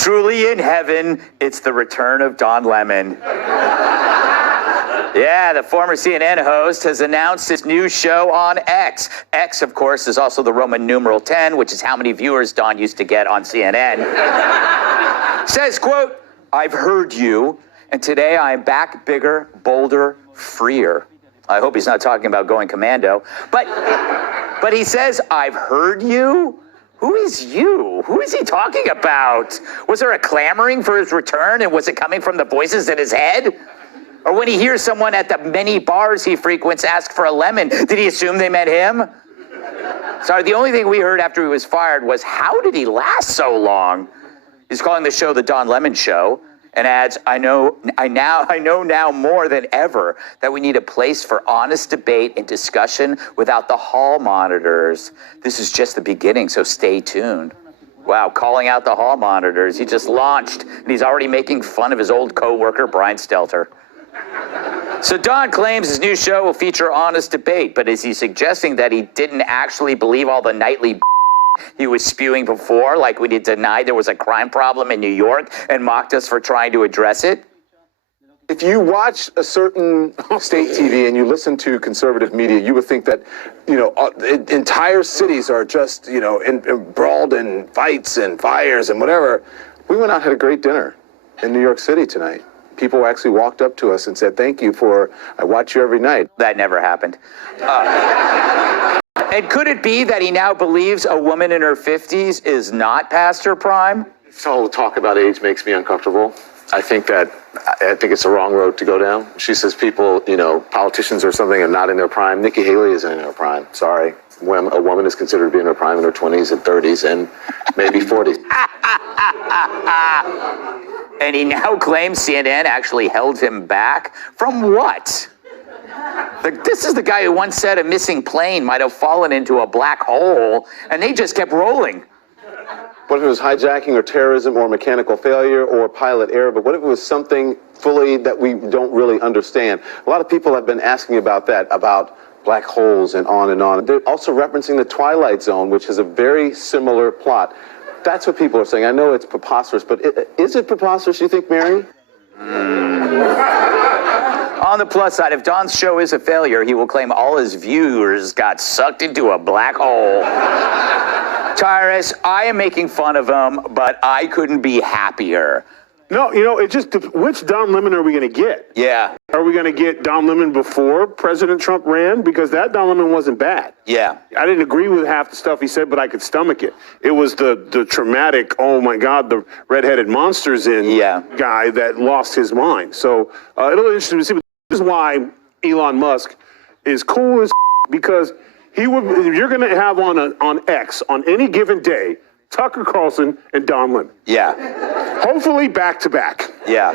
Truly in heaven, it's the return of Don Lemon. Yeah, the former CNN host has announced his new show on X. X, of course, is also the Roman numeral 10, which is how many viewers Don used to get on CNN. Says, quote, "I've heard you, and today I am back bigger, bolder, freer." I hope he's not talking about going commando. But he says, "I've heard you"? Who is you? Who is he talking about? Was there a clamoring for his return, and was it coming from the voices in his head? Or when he hears someone at the many bars he frequents ask for a lemon, did he assume they meant him? Sorry, the only thing we heard after he was fired was, how did he last so long? He's calling the show the Don Lemon Show, and adds, I know now more than ever that we need a place for honest debate and discussion without the hall monitors. This is just the beginning, so stay tuned. Wow, calling out the hall monitors. He just launched, and he's already making fun of his old co-worker, Brian Stelter. So Don claims his new show will feature honest debate, but is he suggesting that he didn't actually believe all the nightly he was spewing before, like when he denied there was a crime problem in New York and mocked us for trying to address it? If you watch a certain state TV and you listen to conservative media, you would think that, entire cities are just, embroiled in fights and fires and whatever. We went out and had a great dinner in New York City tonight. People actually walked up to us and said, "Thank you I watch you every night." That never happened. And could it be that he now believes a woman in her 50s is not past her prime? All the talk about age makes me uncomfortable. I think it's the wrong road to go down. She says people, politicians or something are not in their prime. Nikki Haley isn't in her prime. Sorry. When a woman is considered to be in her prime in her 20s and 30s and maybe 40s. And he now claims CNN actually held him back. From what? This is the guy who once said a missing plane might have fallen into a black hole, and they just kept rolling. What if it was hijacking or terrorism or mechanical failure or pilot error? But what if it was something fully that we don't really understand? A lot of people have been asking about that, about black holes and on and on. They're also referencing the Twilight Zone, which has a very similar plot. That's what people are saying. I know it's preposterous, but is it preposterous, you think, Mary? On the plus side, if Don's show is a failure, he will claim all his viewers got sucked into a black hole. Tyrus, I am making fun of him, but I couldn't be happier. No, it just, which Don Lemon are we going to get? Yeah. Are we going to get Don Lemon before President Trump ran? Because that Don Lemon wasn't bad. Yeah. I didn't agree with half the stuff he said, but I could stomach it. It was the traumatic, oh my God, the redheaded monsters guy that lost his mind. So it'll be interesting to see. But this is why Elon Musk is cool as because you're going to have on X on any given day, Tucker Carlson and Don Lemon. Yeah. Hopefully back to back. Yeah.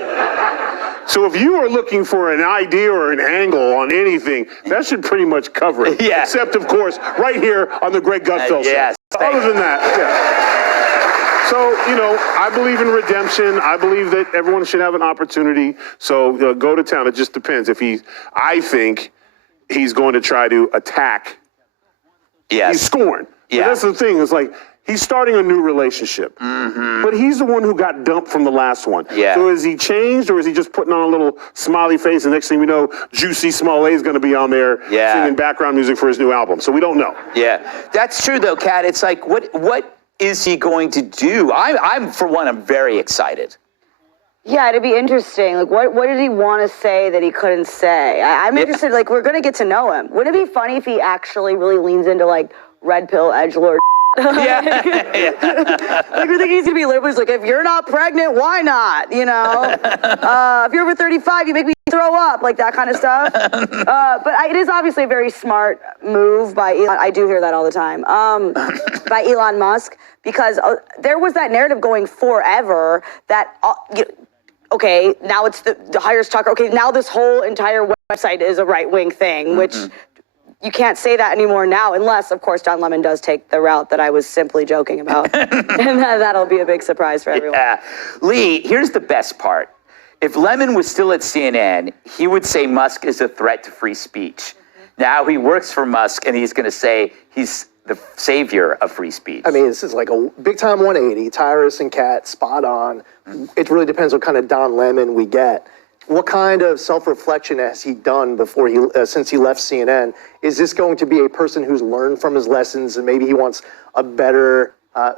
So if you are looking for an idea or an angle on anything, that should pretty much cover it. Yeah. Except, of course, right here on the Greg Gutfeld show. Yes. Other than that, yeah. So, I believe in redemption. I believe that everyone should have an opportunity. So go to town. It just depends. I think he's going to try to attack. Yes. He's scorned. Yeah. But that's the thing. It's like, he's starting a new relationship, but he's the one who got dumped from the last one. Yeah. So is he changed, or is he just putting on a little smiley face, and next thing we know, Juicy Smollett is going to be on there singing background music for his new album. So we don't know. Yeah, that's true though, Kat. It's like, what is he going to do? I'm for one, I'm very excited. Yeah, it'd be interesting. Like, what did he want to say that he couldn't say? I'm interested. Like, we're going to get to know him. Wouldn't it be funny if he actually really leans into like red pill edgelord? Yeah. Like, we think he's gonna be liberal. He's like, if you're not pregnant, why not? If you're over 35, you make me throw up, like that kind of stuff. But it is obviously a very smart move by Elon. I do hear that all the time. By Elon Musk, because there was that narrative going forever that, okay, now it's the hires Tucker. Okay, now this whole entire website is a right-wing thing, which you can't say that anymore now, unless, of course, Don Lemon does take the route that I was simply joking about. And that'll be a big surprise for everyone. Yeah. Lee, here's the best part. If Lemon was still at CNN, he would say Musk is a threat to free speech. Now he works for Musk, and he's going to say he's the savior of free speech. I mean, this is like a big time 180. Tyrus and Kat, spot on. It really depends what kind of Don Lemon we get. What kind of self-reflection has he done before since he left CNN? Is this going to be a person who's learned from his lessons and maybe he wants a better,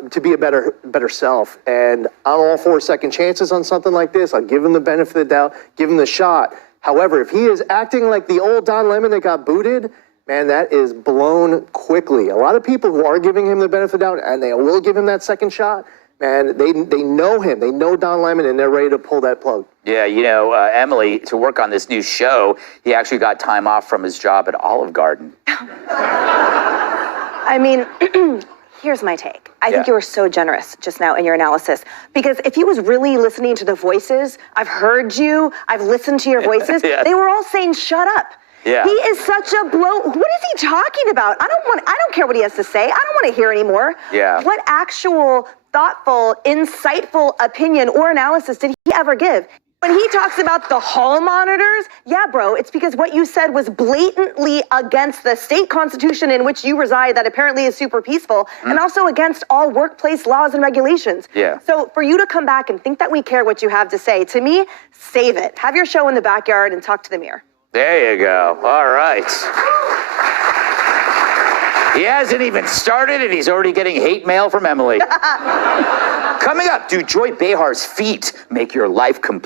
to be a better self? And I'm all for second chances on something like this. I'll give him the benefit of the doubt, give him the shot. However, if he is acting like the old Don Lemon that got booted, man, that is blown quickly. A lot of people who are giving him the benefit of the doubt, and they will give him that second shot, man, they know him. They know Don Lemon, and they're ready to pull that plug. Yeah, Emily, to work on this new show, he actually got time off from his job at Olive Garden. I mean, here's my take. I think you were so generous just now in your analysis. Because if he was really listening to the voices, I've heard you, I've listened to your voices, they were all saying, shut up. Yeah. He is such a blow. What is he talking about? I don't care what he has to say. I don't want to hear anymore. Yeah. What actual thoughtful, insightful opinion or analysis did he ever give? When he talks about the hall monitors, yeah, bro, it's because what you said was blatantly against the state constitution in which you reside that apparently is super peaceful, and also against all workplace laws and regulations. Yeah. So for you to come back and think that we care what you have to say, to me, save it. Have your show in the backyard and talk to the mirror. There you go. All right. He hasn't even started and he's already getting hate mail from Emily. Coming up, do Joy Behar's feet make your life complete?